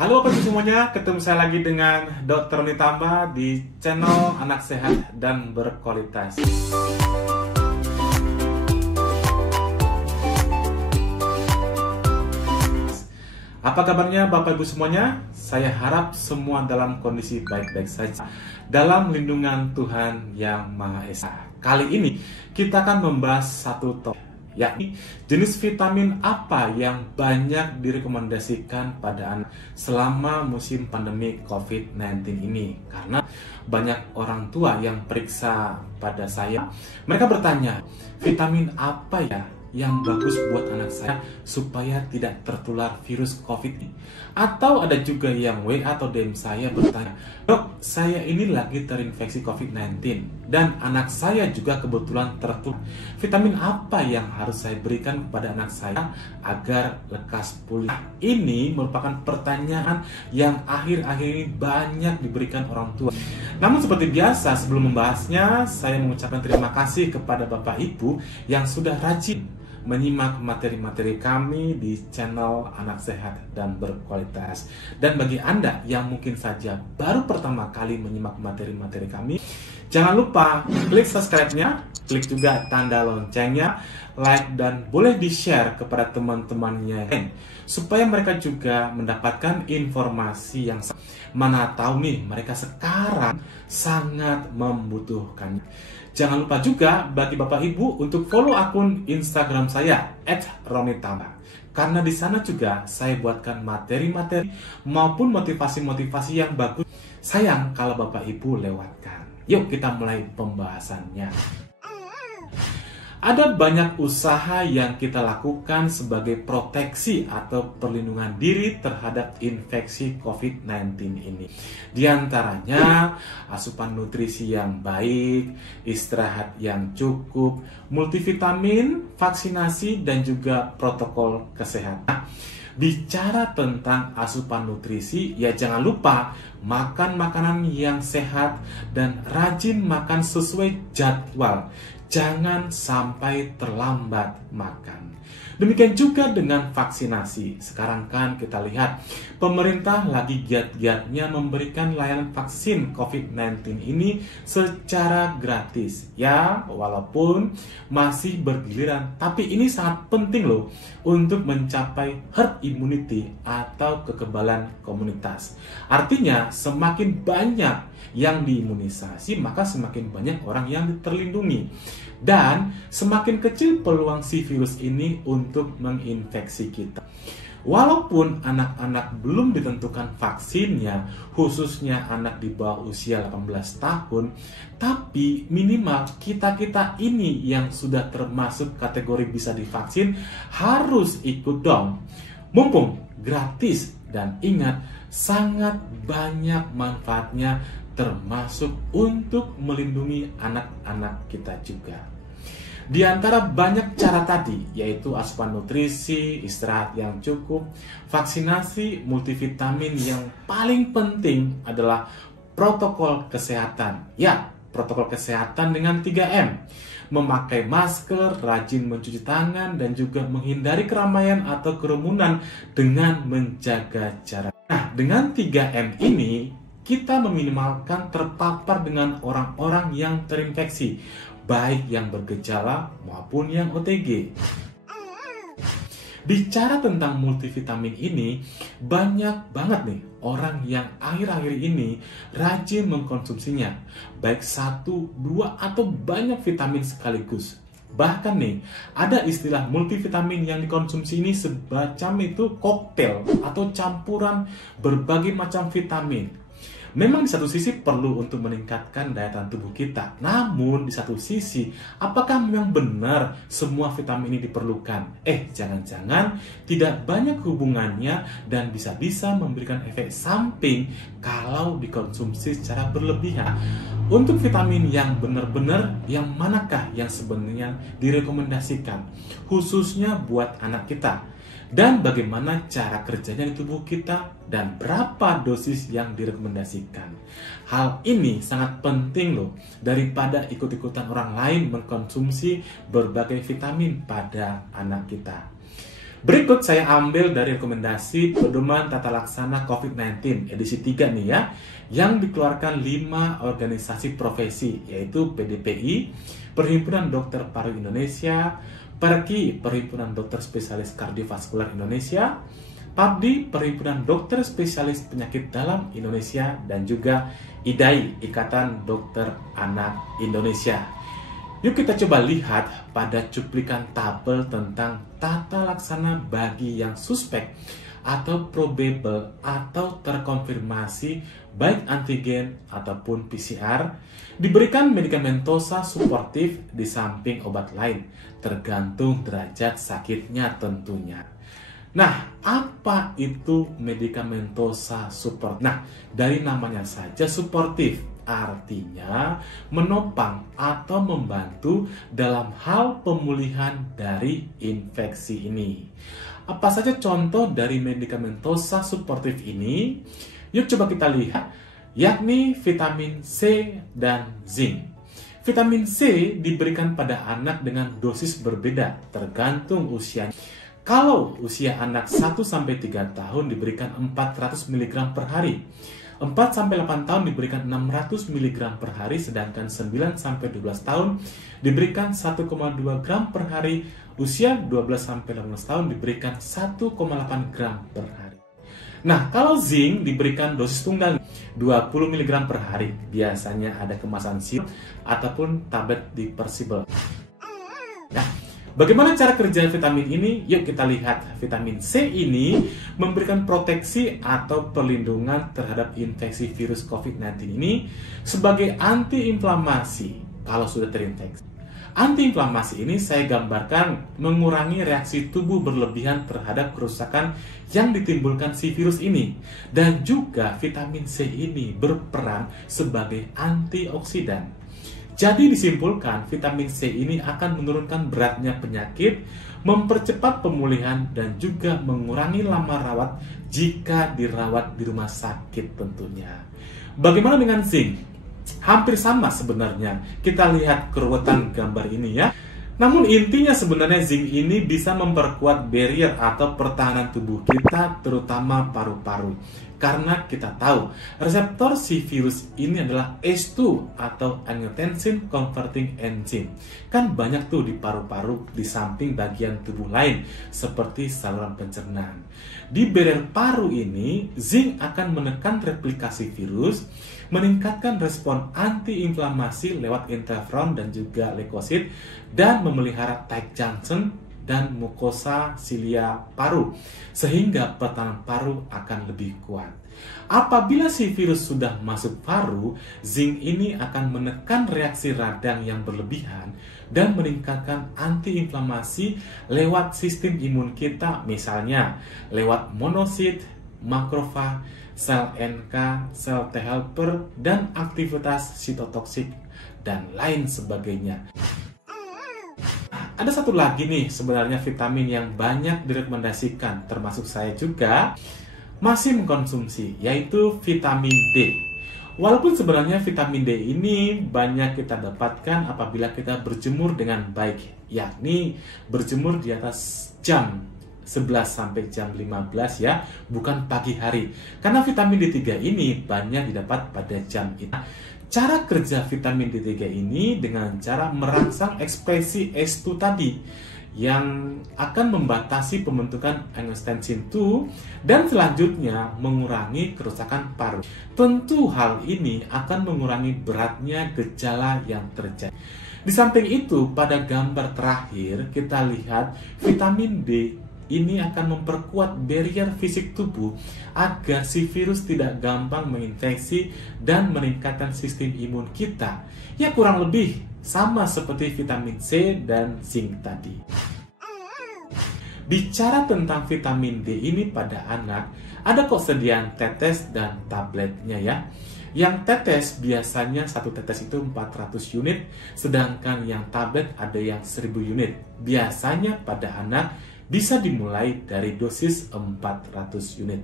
Halo Bapak Ibu semuanya, ketemu saya lagi dengan Dr. Roni Tamba di channel Anak Sehat dan Berkualitas. Apa kabarnya Bapak Ibu semuanya? Saya harap semua dalam kondisi baik-baik saja dalam lindungan Tuhan Yang Maha Esa. Kali ini kita akan membahas satu topik, yakni jenis vitamin apa yang banyak direkomendasikan pada anak selama musim pandemi COVID-19 ini. Karena banyak orang tua yang periksa pada saya, mereka bertanya, vitamin apa ya yang bagus buat anak saya supaya tidak tertular virus COVID ini? Atau ada juga yang WA atau DM saya bertanya, dok, saya ini lagi terinfeksi COVID-19 dan anak saya juga kebetulan tertular. Vitamin apa yang harus saya berikan kepada anak saya agar lekas pulih? Ini merupakan pertanyaan yang akhir-akhir ini banyak diberikan orang tua. Namun seperti biasa, sebelum membahasnya, saya mengucapkan terima kasih kepada Bapak Ibu yang sudah rajin menyimak materi-materi kami di channel Anak Sehat dan Berkualitas. Dan bagi Anda yang mungkin saja baru pertama kali menyimak materi-materi kami, jangan lupa klik subscribe-nya, klik juga tanda loncengnya, like, dan boleh di-share kepada teman-temannya lain, supaya mereka juga mendapatkan informasi yang mana tahu nih mereka sekarang sangat membutuhkan. Jangan lupa juga bagi Bapak Ibu untuk follow akun Instagram saya @ronitamba, karena di sana juga saya buatkan materi-materi maupun motivasi-motivasi yang bagus. Sayang kalau Bapak Ibu lewatkan. Yuk kita mulai pembahasannya. Ada banyak usaha yang kita lakukan sebagai proteksi atau perlindungan diri terhadap infeksi COVID-19 ini. Di antaranya, asupan nutrisi yang baik, istirahat yang cukup, multivitamin, vaksinasi, dan juga protokol kesehatan. Bicara tentang asupan nutrisi, ya jangan lupa makan makanan yang sehat dan rajin makan sesuai jadwal. Jangan sampai terlambat makan. Demikian juga dengan vaksinasi. Sekarang kan kita lihat pemerintah lagi giat-giatnya memberikan layanan vaksin COVID-19 ini secara gratis. Ya, walaupun masih bergiliran, tapi ini sangat penting loh untuk mencapai herd immunity atau kekebalan komunitas. Artinya semakin banyak yang diimunisasi, maka semakin banyak orang yang terlindungi. Dan semakin kecil peluang si virus ini untuk menginfeksi kita. Walaupun anak-anak belum ditentukan vaksinnya, khususnya anak di bawah usia 18 tahun, tapi minimal kita-kita ini yang sudah termasuk kategori bisa divaksin harus ikut dong. Mumpung gratis, dan ingat, sangat banyak manfaatnya, termasuk untuk melindungi anak-anak kita juga. Di antara banyak cara tadi, yaitu asupan nutrisi, istirahat yang cukup, vaksinasi, multivitamin, yang paling penting adalah protokol kesehatan. Ya, protokol kesehatan dengan 3M. Memakai masker, rajin mencuci tangan, dan juga menghindari keramaian atau kerumunan dengan menjaga jarak. Nah, dengan 3M ini, kita meminimalkan terpapar dengan orang-orang yang terinfeksi, baik yang bergejala maupun yang OTG. Bicara tentang multivitamin ini, banyak banget nih orang yang akhir-akhir ini rajin mengkonsumsinya, baik 1, 2, atau banyak vitamin sekaligus. Bahkan nih, ada istilah multivitamin yang dikonsumsi ini semacam itu koktail atau campuran berbagai macam vitamin. Memang di satu sisi perlu untuk meningkatkan daya tahan tubuh kita. Namun di satu sisi, apakah memang benar semua vitamin ini diperlukan? Jangan-jangan tidak banyak hubungannya dan bisa-bisa memberikan efek samping kalau dikonsumsi secara berlebihan. Untuk vitamin yang benar-benar, yang manakah yang sebenarnya direkomendasikan? Khususnya buat anak kita. Dan bagaimana cara kerjanya di tubuh kita, dan berapa dosis yang direkomendasikan. Hal ini sangat penting loh, daripada ikut-ikutan orang lain mengkonsumsi berbagai vitamin pada anak kita. Berikut saya ambil dari rekomendasi Pedoman Tata Laksana COVID-19 edisi 3 nih ya, yang dikeluarkan 5 organisasi profesi, yaitu PDPI, Perhimpunan Dokter Paru Indonesia, PERKI, Perhimpunan Dokter Spesialis Kardiovaskular Indonesia, PAPDI, Perhimpunan Dokter Spesialis Penyakit Dalam Indonesia, dan juga IDAI, Ikatan Dokter Anak Indonesia. Yuk kita coba lihat pada cuplikan tabel tentang tata laksana bagi yang suspek atau probable atau terkonfirmasi baik antigen ataupun PCR, diberikan medikamentosa suportif di samping obat lain, tergantung derajat sakitnya tentunya. Nah, apa itu medikamentosa suportif? Nah, dari namanya saja suportif, artinya menopang atau membantu dalam hal pemulihan dari infeksi ini. Apa saja contoh dari medikamentosa suportif ini? Yuk coba kita lihat, yakni vitamin C dan zinc. Vitamin C diberikan pada anak dengan dosis berbeda tergantung usianya. Kalau usia anak 1-3 tahun diberikan 400 mg per hari, 4-8 tahun diberikan 600 mg per hari, sedangkan 9-12 tahun diberikan 1,2 gram per hari, usia 12-18 tahun diberikan 1,8 gram per hari. Nah, kalau zinc diberikan dosis tunggal 20 mg per hari, biasanya ada kemasan sirup ataupun tablet dispersible. Nah, bagaimana cara kerja vitamin ini? Yuk kita lihat. Vitamin C ini memberikan proteksi atau perlindungan terhadap infeksi virus COVID-19 ini sebagai antiinflamasi kalau sudah terinfeksi. Antiinflamasi ini saya gambarkan mengurangi reaksi tubuh berlebihan terhadap kerusakan yang ditimbulkan si virus ini. Dan juga vitamin C ini berperan sebagai antioksidan. Jadi disimpulkan, vitamin C ini akan menurunkan beratnya penyakit, mempercepat pemulihan, dan juga mengurangi lama rawat jika dirawat di rumah sakit tentunya. Bagaimana dengan zinc? Hampir sama sebenarnya. Kita lihat keruwetan gambar ini ya. Namun intinya sebenarnya zinc ini bisa memperkuat barrier atau pertahanan tubuh kita, terutama paru-paru. Karena kita tahu reseptor si virus ini adalah ACE2 atau angiotensin converting enzyme. Kan banyak tuh di paru-paru di samping bagian tubuh lain seperti saluran pencernaan. Di barrier paru ini, zinc akan menekan replikasi virus, meningkatkan respon antiinflamasi lewat interferon dan juga leukosit, dan memelihara tight junction dan mukosa silia paru, sehingga pertahanan paru akan lebih kuat. Apabila si virus sudah masuk paru, zinc ini akan menekan reaksi radang yang berlebihan dan meningkatkan antiinflamasi lewat sistem imun kita, misalnya lewat monosit, makrofag, sel NK, sel T helper, dan aktivitas sitotoksik, dan lain sebagainya. Ada satu lagi nih sebenarnya vitamin yang banyak direkomendasikan, termasuk saya juga masih mengkonsumsi, yaitu vitamin D. Walaupun sebenarnya vitamin D ini banyak kita dapatkan apabila kita berjemur dengan baik, yakni berjemur di atas jam 11 sampai jam 15 ya, bukan pagi hari. Karena vitamin D3 ini banyak didapat pada jam itu. Cara kerja vitamin D3 ini dengan cara merangsang ekspresi ACE2 tadi yang akan membatasi pembentukan angiotensin 2 dan selanjutnya mengurangi kerusakan paru. Tentu hal ini akan mengurangi beratnya gejala yang terjadi. Di samping itu, pada gambar terakhir kita lihat vitamin D ini akan memperkuat barrier fisik tubuh agar si virus tidak gampang menginfeksi dan meningkatkan sistem imun kita. Ya kurang lebih sama seperti vitamin C dan zinc tadi. Bicara tentang vitamin D ini pada anak, ada kok sediaan tetes dan tabletnya ya. Yang tetes biasanya satu tetes itu 400 unit, sedangkan yang tablet ada yang 1000 unit. Biasanya pada anak bisa dimulai dari dosis 400 unit.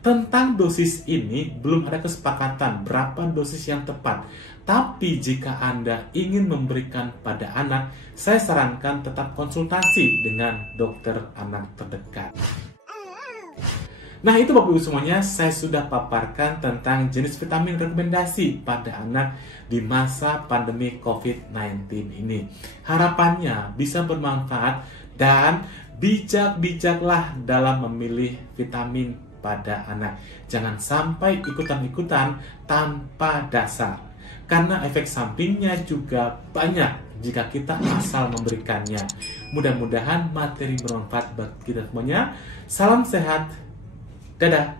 Tentang dosis ini belum ada kesepakatan berapa dosis yang tepat. Tapi jika Anda ingin memberikan pada anak, saya sarankan tetap konsultasi dengan dokter anak terdekat. Nah, itu Bapak Ibu semuanya, saya sudah paparkan tentang jenis vitamin rekomendasi pada anak di masa pandemi COVID-19 ini. Harapannya bisa bermanfaat dan bijak-bijaklah dalam memilih vitamin pada anak. Jangan sampai ikutan-ikutan tanpa dasar. Karena efek sampingnya juga banyak jika kita asal memberikannya. Mudah-mudahan materi bermanfaat bagi kita semuanya. Salam sehat. Dadah.